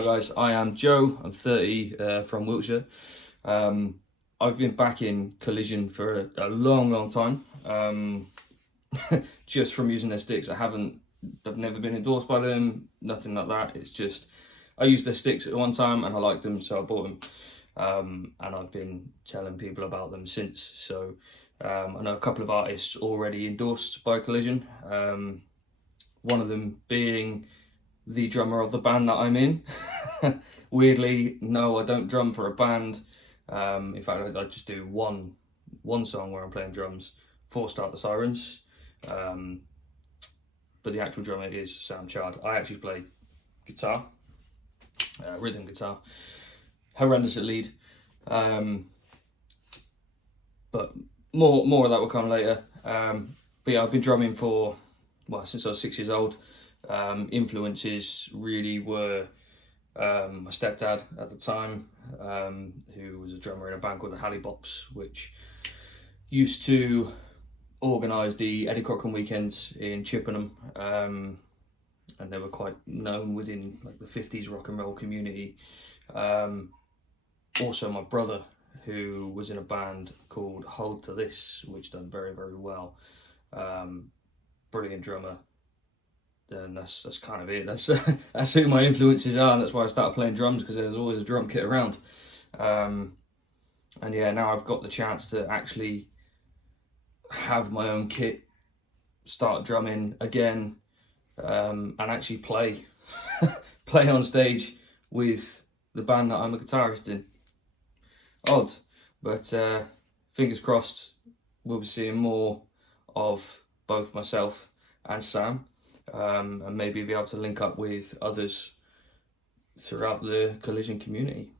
Hi guys, I am Joe. I'm 30 from Wiltshire. I've been back in Collision for a long time. Just from using their sticks. I've never been endorsed by them, nothing like that. It's just I used their sticks at one time and I liked them, so I bought them. And I've been telling people about them since. So I know a couple of artists already endorsed by Collision. One of them being the drummer of the band that I'm in. Weirdly, no, I don't drum for a band. In fact, I just do one song where I'm playing drums for Start the Sirens. But the actual drummer is Sam Chard. I actually play guitar, rhythm guitar, horrendous at lead. But more of that will come later. But yeah, I've been drumming for, well, since I was 6 years old. Influences really were my stepdad at the time, who was a drummer in a band called the Hallybops, which used to organise the Eddie Cochran weekends in Chippenham, and they were quite known within like the 50s rock and roll community. Also my brother, who was in a band called Hold to This, which done very well. Brilliant drummer. And that's kind of it. That's who my influences are, and that's why I started playing drums, because there was always a drum kit around. And yeah, now I've got the chance to actually have my own kit, start drumming again, and actually play on stage with the band that I'm a guitarist in. Odd, but fingers crossed we'll be seeing more of both myself and Sam. And maybe be able to link up with others throughout the Collision community.